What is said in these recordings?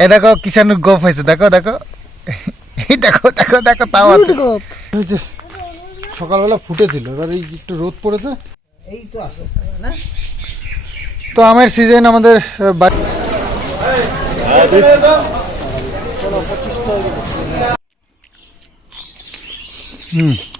এ দেখো কিষানুর গোপ হয়েছে, দেখো দেখো এই দেখো দেখো দেখো তাও আছে। এই যে সকালবেলা ফুটেছিল, এবার এই একটু রোদ পড়েছে, এই তো আসো না। তো আমের সিজন আমাদের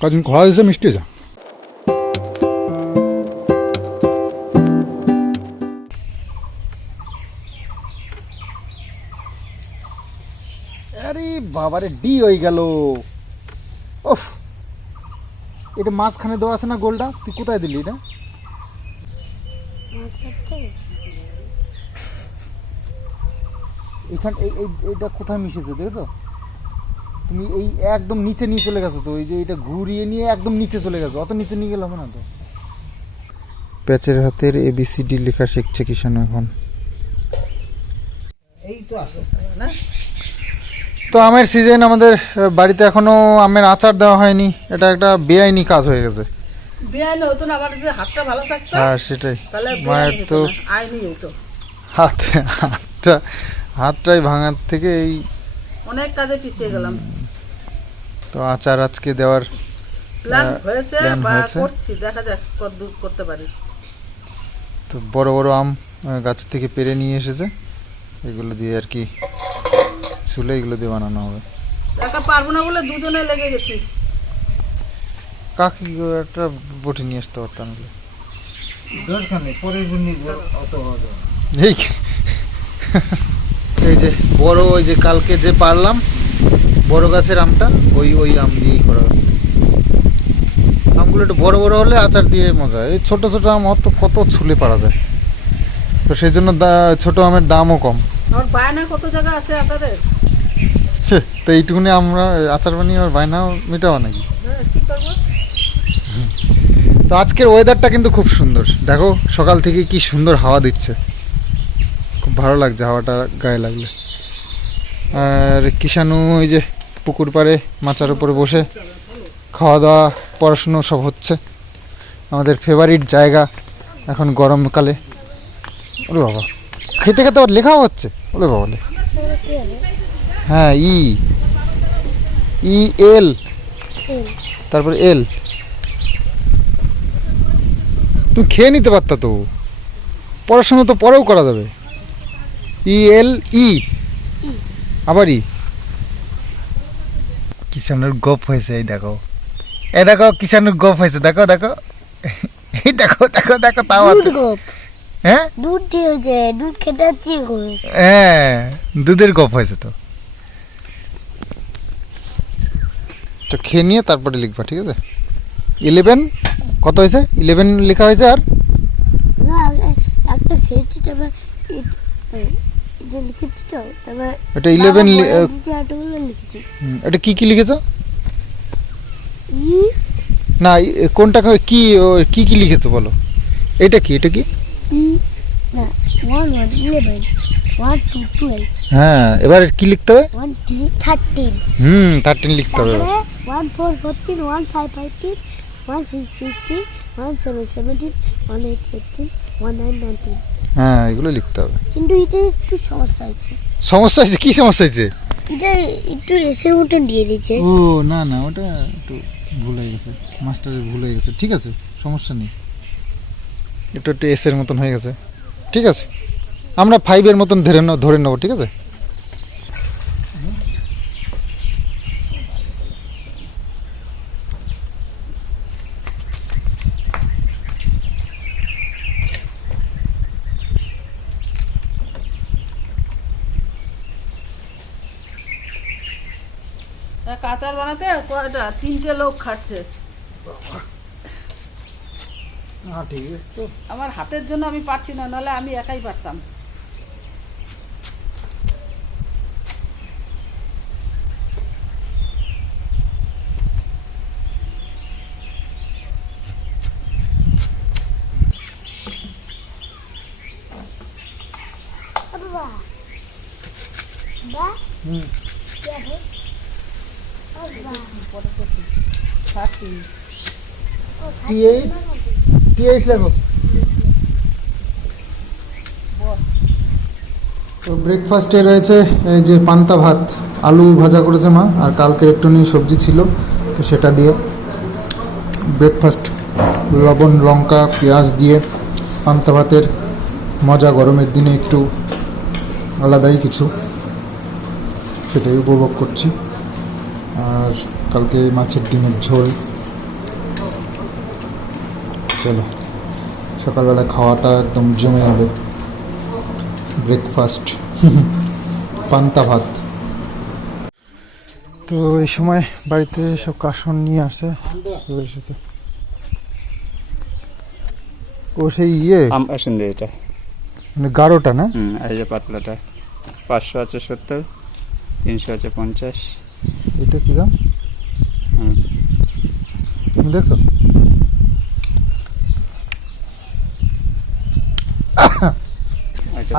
কদিন খাওয়া হয়েছে, মিষ্টি হয়েছে। আরে বাবারে ডি হয়ে গেল। ওফ, এটা মাঝখানে দেওয়া আছে না গোলটা, তুই কোথায় দিলি এটা? এখান এইটা কোথায় মিশেছে দেখো? তুমি এই একদম নিচে নিয়ে চলে গেছো তো, এই যে এটা ঘুরিয়ে নিয়ে একদম নিচে চলে গেছো, অত নিচে নিয়ে গেলাম না তো। প্যাচের হাতের ABCD লেখা শিখছে কিষান এখন। এই তো আসো না। তো আমের সিজন আমাদের বাড়িতে এখনো আমের আচার দেওয়া হয়নি, এটা একটা বেআইনি কাজ হয়ে গেছে। বেআইনি হতো না, আমার যদি হাতটা ভালো থাকতো হ্যাঁ সেটাই, তাহলে মায়ের তো আইনি হতো। হাতটাই ভাঙার থেকে এই অনেক কাজে পিছিয়ে গেলাম। তো আচার আজকে দেওয়ার প্ল্যান হয়েছে প্ল্যান বা হয়েছে। করছি, দেখা যাক কত দূর করতে পারি। তো বড় বড় আম গাছ থেকে পেড়ে নিয়ে এসেছে, এগুলো দিয়ে আর কি ছুলে এগুলো দিয়ে বানানো হবে। একা পারবো না বলে দুজনে লেগে গেছি। কাকি একটা বটি নিয়ে আসতে পারতাম। দরকার নেই, পরের দিন অত হবে। এই এই যে বড়, ওই যে কালকে যে পারলাম বড় গাছের আমটা, ওই আম দিয়েই করা হচ্ছে। আমগুলো একটু বড় বড় হলে আচার দিয়ে মজা, এই ছোট ছোট আম অত কত ছুলে পারা যায়, তো সেই জন্য ছোট আমের দামও কম। আমার বায়না কত জায়গা আছে আপনাদের। তো এইটুকুনি আমরা আচার বানিয়ে আর বায়নাও মেটাবো নাকি? কি করবো? তো আজকের ওয়েদারটা কিন্তু খুব সুন্দর, দেখো সকাল থেকে কি সুন্দর হাওয়া দিচ্ছে, খুব ভালো লাগছে হাওয়াটা গায়ে লাগলে। আর কিষানু ওই যে পুকুর পাড়ে মাচার উপরে বসে খাওয়া দাওয়া পড়াশুনো সব হচ্ছে, আমাদের ফেভারিট জায়গা এখন গরমকালে। ওরে বাবা, খেতে খেতে আবার লেখাও হচ্ছে, ওরে বাবা। হ্যাঁ EL তারপর L, তুমি খেয়ে নিতে পারতা তো, পড়াশোনা তো পরেও করা যাবে। ELE আবার কিষানের গোপ হয়েছে, এই দেখো এই দেখো কিষানের গোপ হয়েছে, দেখো দেখো এই দেখো দেখো দেখো তাও আছে। হ্যাঁ দুধ দিয়েছে, দুধ খেতে হচ্ছে। হ্যাঁ দুধের গোপ হয়েছে। তো খেয়ে নিয়ে তারপরে লিখবা, ঠিক আছে? 11 কত হয়েছে? 11 লেখা হয়েছে। আর না, একটা খেয়েছি, তারপর এটা লিখেছি তো, তারপর এটা 11 লিখেছি। এটা কি লিখেছো? ই না কোনটা কি লিখেছো বলো? এটা কি ই না 1 11 1 2 12। হ্যাঁ এবার কি লিখতে হবে? 1 3 13। 13 লিখতে হবে। 1 4 14 1 5 15 1 6 16 1 7 17 1 8 18 1 9 19। হ্যাঁ এগুলো লিখতে হবে। কিন্তু এটা একটু সমস্যা আছে। সমস্যা হয়েছে? কি সমস্যা হয়েছে? এটা একটু এসের মতন দিয়ে দিয়েছে। ও না ওটা একটু ভুল হয়ে গেছে, মাস্টারের ভুল হয়ে গেছে। ঠিক আছে, সমস্যা নেই, একটু এসের মতন হয়ে গেছে। ঠিক আছে, আমরা 5 মতন ধরে নেবো, ঠিক আছে? আচার বানাতে কয়টা 3টে লোক খাচ্ছে। ঠিক আছে, তো আমার হাতের জন্য আমি পারছি না, নাহলে আমি একাই পারতাম। TH লেখো। তো ব্রেকফাস্টে রয়েছে এই যে পান্তা ভাত, আলু ভাজা করেছে মা, আর কালকের একটুখানি সবজি ছিল, তো সেটা দিয়ে ব্রেকফাস্ট। লবণ লঙ্কা পেঁয়াজ দিয়ে পান্তা ভাতের মজা গরমের দিনে একটু আলাদাই কিছু, সেটাই উপভোগ করছি। আর কালকে মাছের ডিমের ঝোল। চলো সকালবেলা খাওয়াটা একদম জমে যাবে। ব্রেকফাস্ট পান্তা ভাত। তো এই সময় বাড়িতে সব কাশন নিয়ে আসে এসেছে। ও সেই আম আসেন দে এটা, মানে গাঢ়টা না? এই যে পাতলাটা 500 আছে 70, 300 আছে 50। এটা কি দাম তুমি দেখছো?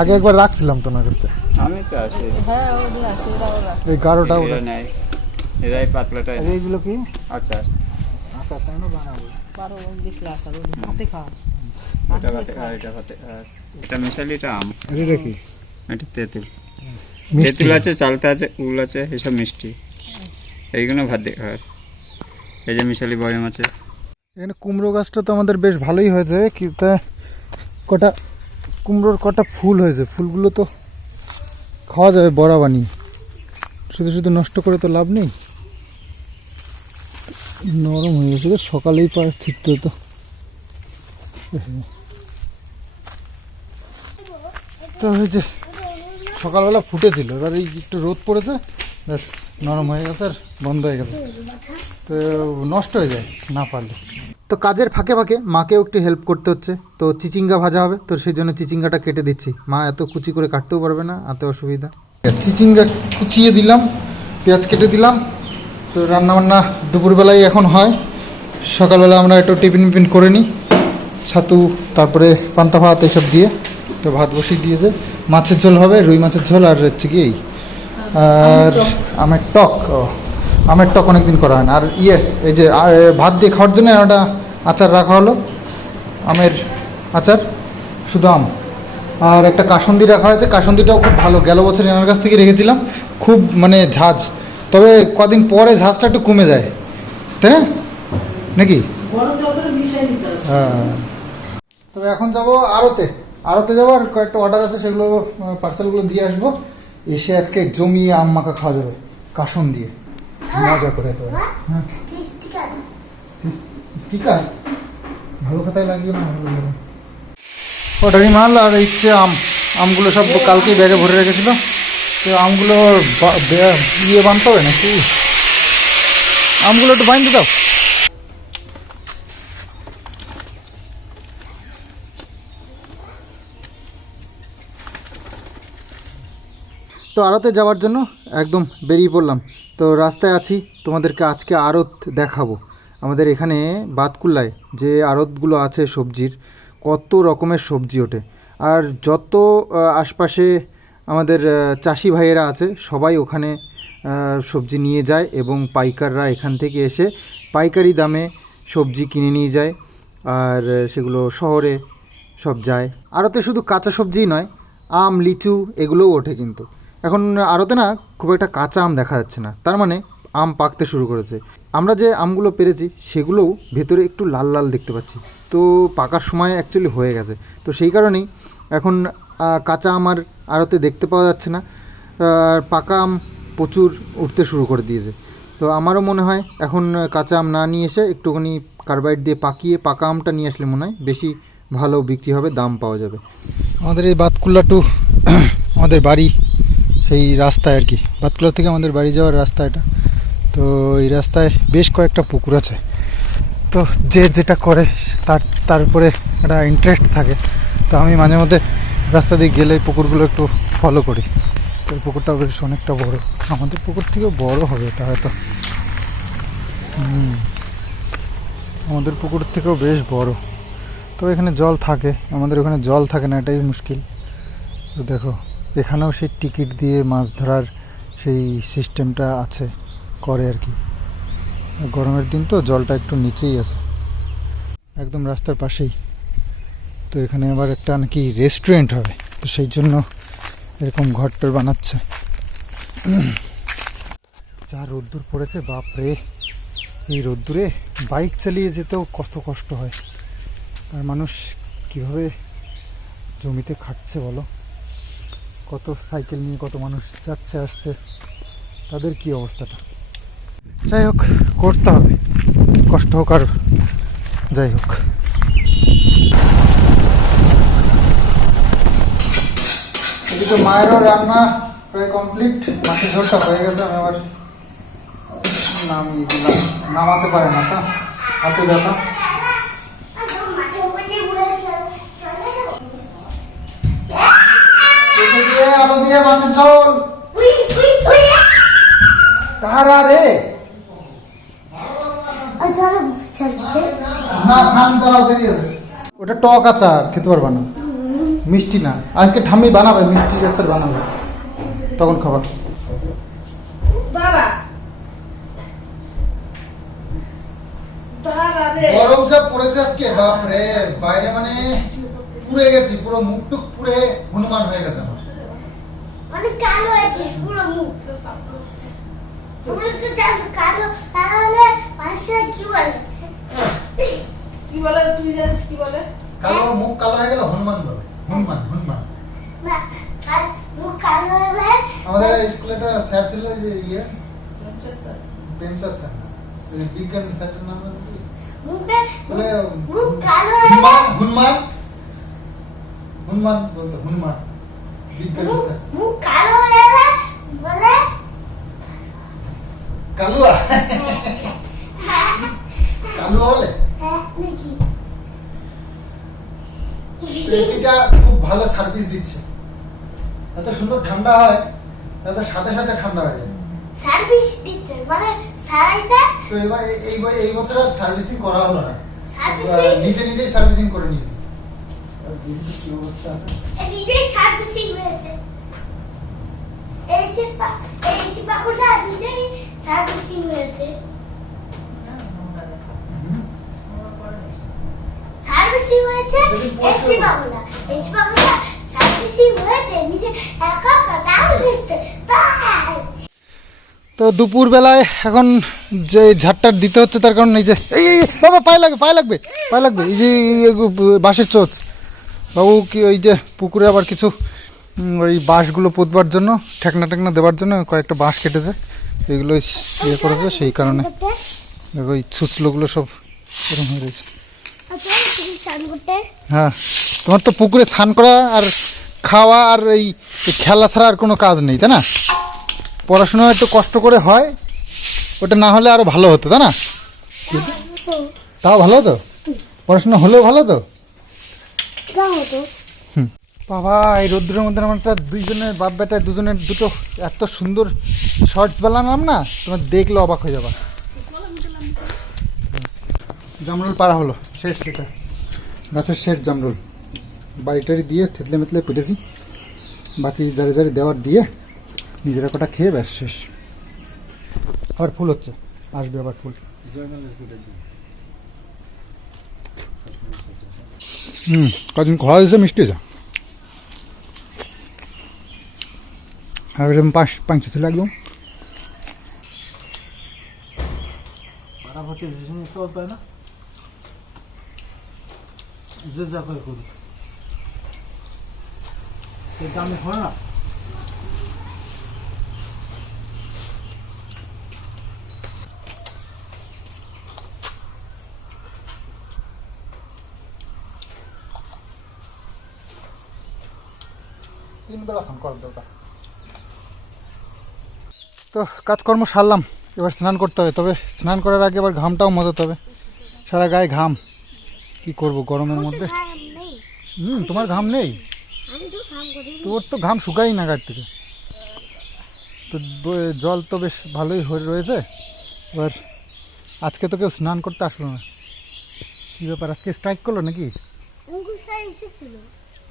আগে একবার রাখছিলাম তো ওনার কাছ থেকে। আমি তো আসি এই গাঢ়টা ওটা নাই, এরাই পাতলাটা। এইগুলো কি? আচ্ছা আচ্ছা কেন বানাবো? এটা ভাতে, আর এটা ভাতে, আর এটা মিশালিটা আম। এটা কি? এটা তেঁতুল। মিষ্টি তেঁতুল আছে, চালতা আছে, উল আছে, এসব মিষ্টি। এইগুলো ভাত দিয়ে খাওয়ার। এই যে মিশালি বয়ম আছে। এখানে কুমড়ো গাছটা তো আমাদের বেশ ভালোই হয়েছে, কি তা কটা কুমড়োর কটা ফুল হয়েছে, ফুলগুলো তো খাওয়া যাবে বড়া বানিয়ে, শুধু শুধু নষ্ট করে তো লাভ নেই। নরম হয়ে গেছে, সকালেই ছিটতে হতো। তো এই যে সকালবেলা ফুটেছিল, এবার এই একটু রোদ পড়েছে, ব্যাস নরম হয়ে গেছে আর বন্ধ হয়ে গেছে, তো নষ্ট হয়ে যায় না পারলে। তো কাজের ফাঁকে ফাঁকে মাকেও একটু হেল্প করতে হচ্ছে। তো চিচিঙ্গা ভাজা হবে, তো সেই জন্য চিচিঙ্গাটা কেটে দিচ্ছি। মা এত কুচি করে কাটতেও পারবে না, এত অসুবিধা। চিচিঙ্গা কুচিয়ে দিলাম, পেঁয়াজ কেটে দিলাম। তো রান্নাবান্না দুপুরবেলায় এখন হয়, সকালবেলা আমরা একটু টিফিন করে নিই, ছাতু তারপরে পান্তা ভাত এসব দিয়ে। তো ভাত বসিয়ে দিয়েছে, মাছের ঝোল হবে, রুই মাছের ঝোল, আর হচ্ছে কি এই আর আমের টক। আমের টক অনেকদিন করা হয় না। আর এই যে ভাত দিয়ে খাওয়ার জন্য একটা আচার রাখা হলো, আমের আচার, শুধু আম। আর একটা কাসুন্দি রাখা হয়েছে, কাসুন্দিটাও খুব ভালো, গেল বছর এনার কাছ থেকে রেখেছিলাম, খুব মানে ঝাঁজ, তবে কদিন পরে ঝাঁজটা একটু কমে যায়, তাই না নাকি? হ্যাঁ। তবে এখন যাব আড়তে যাবো, আর কয়েকটা অর্ডার আছে, সেগুলো পার্সেলগুলো দিয়ে আসবো। এসে আজকে জমিয়ে আম মাখা খাওয়া যাবে কাসুন দিয়ে, মজা করে। হ্যাঁ স্টিকার ভালো কথাই লাগিয়ে না, ভালো লাগে। অর্ডারই মাল আর ইচ্ছে আমগুলো সব কালকেই ব্যাগে ভরে রেখেছিল, তো আমগুলো বানতে হবে নাকি? আমগুলো একটু বাইন্দে দাও। তো আড়তে যাওয়ার জন্য একদম বেরিয়ে পড়লাম। তো রাস্তায় আছি, তোমাদেরকে আজকে আড়ত দেখাবো। আমাদের এখানে বাতকুল্লায় যে আড়তগুলো আছে সবজির, কত রকমের সবজি ওঠে। আর যত আশপাশে আমাদের চাষি ভাইয়েরা আছে, সবাই ওখানে সবজি নিয়ে যায়, এবং পাইকাররা এখান থেকে এসে পাইকারি দামে সবজি কিনে নিয়ে যায়, আর সেগুলো শহরে সব যায়। আড়তে শুধু কাঁচা সবজিই নয়, আম লিচু এগুলোও ওঠে। কিন্তু এখন আড়তে না খুব একটা কাঁচা আম দেখা যাচ্ছে না, তার মানে আম পাকতে শুরু করেছে। আমরা যে আমগুলো পেরেছি সেগুলোও ভেতরে একটু লাল লাল দেখতে পাচ্ছি, তো পাকার সময় অ্যাকচুয়ালি হয়ে গেছে। তো সেই কারণেই এখন কাঁচা আম আর আড়তে দেখতে পাওয়া যাচ্ছে না, পাকা আম প্রচুর উঠতে শুরু করে দিয়েছে। তো আমারও মনে হয় এখন কাঁচা আম না নিয়ে এসে একটুখানি কার্বাইড দিয়ে পাকিয়ে পাকা আমটা নিয়ে আসলে মনে হয় বেশি ভালো বিক্রি হবে, দাম পাওয়া যাবে। আমাদের এই বাতকুল্লা টু আমাদের বাড়ি সেই রাস্তায় আর কি, বাতকুল্লা থেকে আমাদের বাড়ি যাওয়ার রাস্তা এটা। তো এই রাস্তায় বেশ কয়েকটা পুকুর আছে, তো যে যেটা করে তার উপরে একটা ইন্টারেস্ট থাকে। তো আমি মাঝে মধ্যে রাস্তা দিয়ে গেলে পুকুরগুলো একটু ফলো করি। তো এই পুকুরটাও বেশ অনেকটা বড়, আমাদের পুকুর থেকেও বড় হবে এটা হয়তো। আমাদের পুকুর থেকেও বেশ বড়। তো এখানে জল থাকে, আমাদের ওখানে জল থাকে না, এটাই মুশকিল। তো দেখো এখানেও সেই টিকিট দিয়ে মাছ ধরার সেই সিস্টেমটা আছে, করে আর কি। গরমের দিন তো জলটা একটু নিচেই আছে, একদম রাস্তার পাশেই। তো এখানে আবার একটা নাকি রেস্টুরেন্ট হবে, তো সেই জন্য এরকম ঘরটর বানাচ্ছে। যা রোদ্দুর পড়েছে বাপরে, এই রোদ্দুরে বাইক চালিয়ে যেতেও কত কষ্ট হয়। আর মানুষ কিভাবে জমিতে খাটছে বলো, কত সাইকেল নিয়ে কত মানুষ যাচ্ছে আসছে, তাদের কি অবস্থাটা। যাই হোক, করতে হবে, কষ্ট হোক আর যাই হোক। এদিকে মায়েরও রান্না প্রায় কমপ্লিট, মাছের ঝোলটা হয়ে গেছে। আমি আবার নামিয়ে দিলাম, নামাতে পারে না তা হাতে ব্যথা। আলু দিয়ে মাছের ঝোল, তারা রে না স্নান করাও দেরি আছে। ওটা টক আচার, খেতে পারবা না, মিষ্টি না। আজকে ঠাম্মি বানাবে, মিষ্টি আচার বানাবে, তখন খাবার। গরম যা পড়েছে আজকে বাপরে, বাইরে মানে পুড়ে গেছি, পুরো মুখ টুক পুড়ে হনুমান হয়ে গেছে আমার। অনেক কালো আছে পুরো মুখ, পুরো তো জানো কালো, তাহলে মানুষের কি বলে, কি বলে তুই জানিস কি বলে? কালো মুখ কালো হয়ে গেল হনুমান বলে, হনুমান হনুমান। না মুখ কালো হলে আমাদের স্কুলে একটা স্যার ছিল, যে ইয়ে প্রেমচাঁদ স্যার, বিজ্ঞান স্যারের নাম কি মুখে বলে, মুখ কালো হলে হনুমান হনুমান হনুমান বলতো, হনুমান বিজ্ঞান স্যার। মুখ কালো হলে বলে কালুয়া, কালুয়া বলে। হ্যাঁ নাকি এসিটা খুব ভালো সার্ভিস দিচ্ছে, এত সুন্দর ঠান্ডা হয়, এত সাথে সাথে ঠান্ডা হয়ে যায়। সার্ভিস দিচ্ছে মানে সারাইতে তো এবার এই বছর আর সার্ভিসিং করা হলো না, সার্ভিসিং নিজে নিজেই সার্ভিসিং করে নিয়েছি। কি অবস্থা আছে, নিজেই সার্ভিসিং হয়েছে, এসি পাকুটা নিজেই সার্ভিসিং হয়েছে। সার্ভিসিং হয়েছে এসি পাকুটা, এসি পাকুটা সার্ভিসিং হয়েছে নিজে একা কাটাও দেখতে তাই। তো দুপুর বেলায় এখন যে ঝাড়টার দিতে হচ্ছে, তার কারণ এই যে এই বাবা পায়ে লাগবে, পায়ে লাগবে, পায়ে লাগবে, এই যে বাঁশের চোত। বাবু কি ওই যে পুকুরে আবার কিছু ওই বাঁশগুলো পুঁতবার জন্য, ঠেকনা টেকনা দেওয়ার জন্য কয়েকটা বাঁশ কেটেছে, এগুলো ইয়ে করেছে, সেই কারণে দেখো এই ছুচলোগুলো সব এরকম হয়ে রয়েছে। হ্যাঁ, তোমার তো পুকুরে স্নান করা আর খাওয়া আর এই খেলা ছাড়া আর কোনো কাজ নেই, তাই না? পড়াশোনা একটু কষ্ট করে হয়, ওটা না হলে আরো ভালো হতো, তাই না? তাও ভালো হতো, পড়াশোনা হলেও ভালো হতো। বাবা, এই রোদ্রের মধ্যে আমার একটা দুইজনের বাপ বেটায় দুজনের দুটো এত সুন্দর শর্টস বানালাম না, তোমার দেখলে অবাক হয়ে যাবা। জামরুল পাড়া হলো, শেষ সেটা গাছের শেষ জামরুল, বাড়িটারি দিয়ে থেতলে মেতলে পেটেছি, বাকি জারি জারি দেওয়ার দিয়ে নিজেরা কটা খেয়ে ব্যাস শেষ। আবার ফুল হচ্ছে, আসবে আবার ফুল। কদিন খাওয়া হয়েছে, মিষ্টি হয়েছে, একদম পাঁচশো ছিল একদম। পাড়াভাতে ভীষণ চলতে হয় না, যে যা করে করি, এটা আমি হয় না। তিন বেলা স্নান করার দরকার। তো কাজকর্ম সারলাম, এবার স্নান করতে হবে, তবে স্নান করার আগে আবার ঘামটাও মজাতে হবে, সারা গায়ে ঘাম, কি করব গরমের মধ্যে। তোমার ঘাম নেই, তোর তো ঘাম শুকাই না গায়ের থেকে। তো জল তো বেশ ভালোই হয়ে রয়েছে। এবার আজকে তো কেউ স্নান করতে আসলো না, কী ব্যাপার, আজকে স্ট্রাইক করলো নাকি?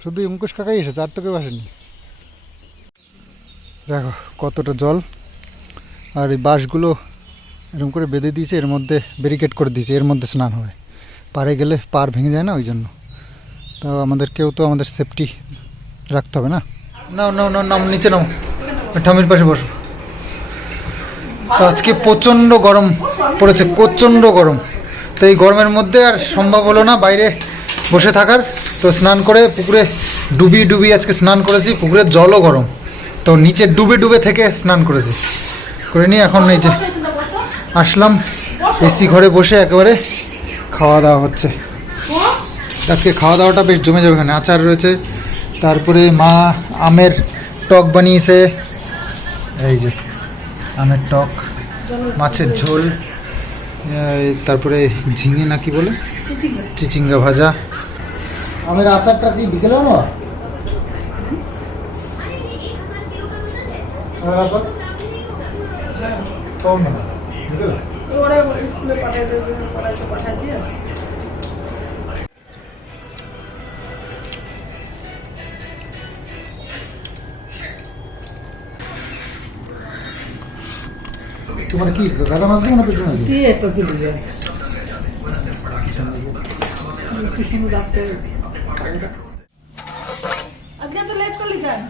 শুধু অঙ্কুশ কাকাই এসেছে, আর তো কেউ আসেনি। দেখো কতটা জল, আর এই বাঁশগুলো এরকম করে বেঁধে দিয়েছে, এর মধ্যে ব্যারিকেড করে দিয়েছে, এর মধ্যে স্নান হয়, পাড়ে গেলে পার ভেঙে যায় না, ওই জন্য। তো আমাদেরকেও তো আমাদের সেফটি রাখতে হবে না। নাও নাও নাও নাম নিচে নাও, ঠামির পাশে বসো। তো আজকে প্রচণ্ড গরম পড়েছে, প্রচণ্ড গরম। তো এই গরমের মধ্যে আর সম্ভব হলো না বাইরে বসে থাকার, তো স্নান করে পুকুরে ডুবি আজকে স্নান করেছি। পুকুরের জলও গরম, তো নিচে ডুবে থেকে স্নান করেছি, করে নিয়ে এখন এই যে আসলাম এসি ঘরে বসে একেবারে খাওয়া দাওয়া হচ্ছে। আজকে খাওয়া দাওয়াটা বেশ জমে যাবে, এখানে আচার রয়েছে, তারপরে মা আমের টক বানিয়েছে, এই যে আমের টক, মাছের ঝোল, তারপরে ঝিঙে নাকি বলে চিচিঙ্গা ভাজা। আমের আচারটা কি বিকেলে না তোমার কি গাদা মাছ দেবো না পেট্রো নাকি? আজকে তো লেট করলি কেন?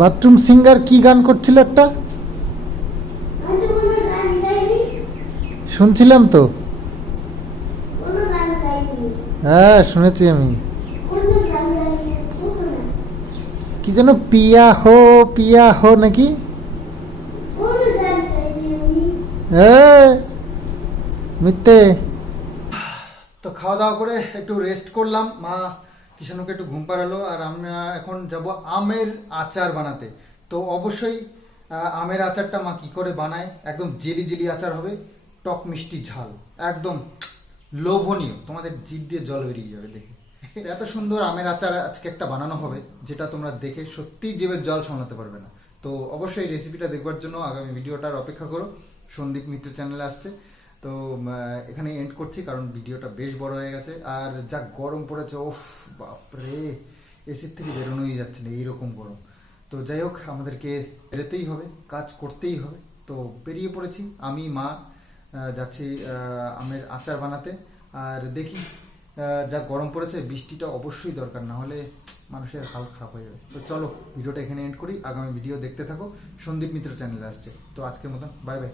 বাথরুম সিঙ্গার কি গান করছিল একটা, আমি তো কোনো গান গাইনি, শুনছিলাম তো। কোনো গান গাইনি, হ্যাঁ শুনেছি আমি, কোনো গান গাইনি, কোনো না, কি যেন পিয়া হো নাকি। কোনো গান গাইনি আমি। মিথ্যে। তো খাওয়া দাওয়া করে একটু রেস্ট করলাম, মা কিষানুকে একটু ঘুম পাড়ালো, আর আমরা এখন যাব আমের আচার বানাতে। তো অবশ্যই আমের আচারটা মা কি করে বানায়, একদম জেলি আচার হবে, টক মিষ্টি ঝাল, একদম লোভনীয়, তোমাদের জিভ দিয়ে জল বেরিয়ে যাবে দেখে। এত সুন্দর আমের আচার আজকে একটা বানানো হবে, যেটা তোমরা দেখে সত্যিই জিভের জল সামলাতে পারবে না। তো অবশ্যই রেসিপিটা দেখবার জন্য আগামী ভিডিওটার অপেক্ষা করো, সন্দীপ মিত্র চ্যানেলে আসছে। তো এখানে এন্ড করছি, কারণ ভিডিওটা বেশ বড় হয়ে গেছে, আর যা গরম পড়েছে, ওফ বাপরে, এসির থেকে বেরোনোই যাচ্ছে না, এইরকম গরম। তো যাই হোক, আমাদেরকে বেরোতেই হবে, কাজ করতেই হবে। তো বেরিয়ে পড়েছি, আমি মা যাচ্ছি আমের আচার বানাতে। আর দেখি, যা গরম পড়েছে, বৃষ্টিটা অবশ্যই দরকার, না হলে মানুষের হাল খারাপ হয়ে যাবে। তো চলো ভিডিওটা এখানে এন্ড করি, আগামী ভিডিও দেখতে থাকো, সন্দীপ মিত্র চ্যানেলে আসছে। তো আজকের মতন বাই বাই।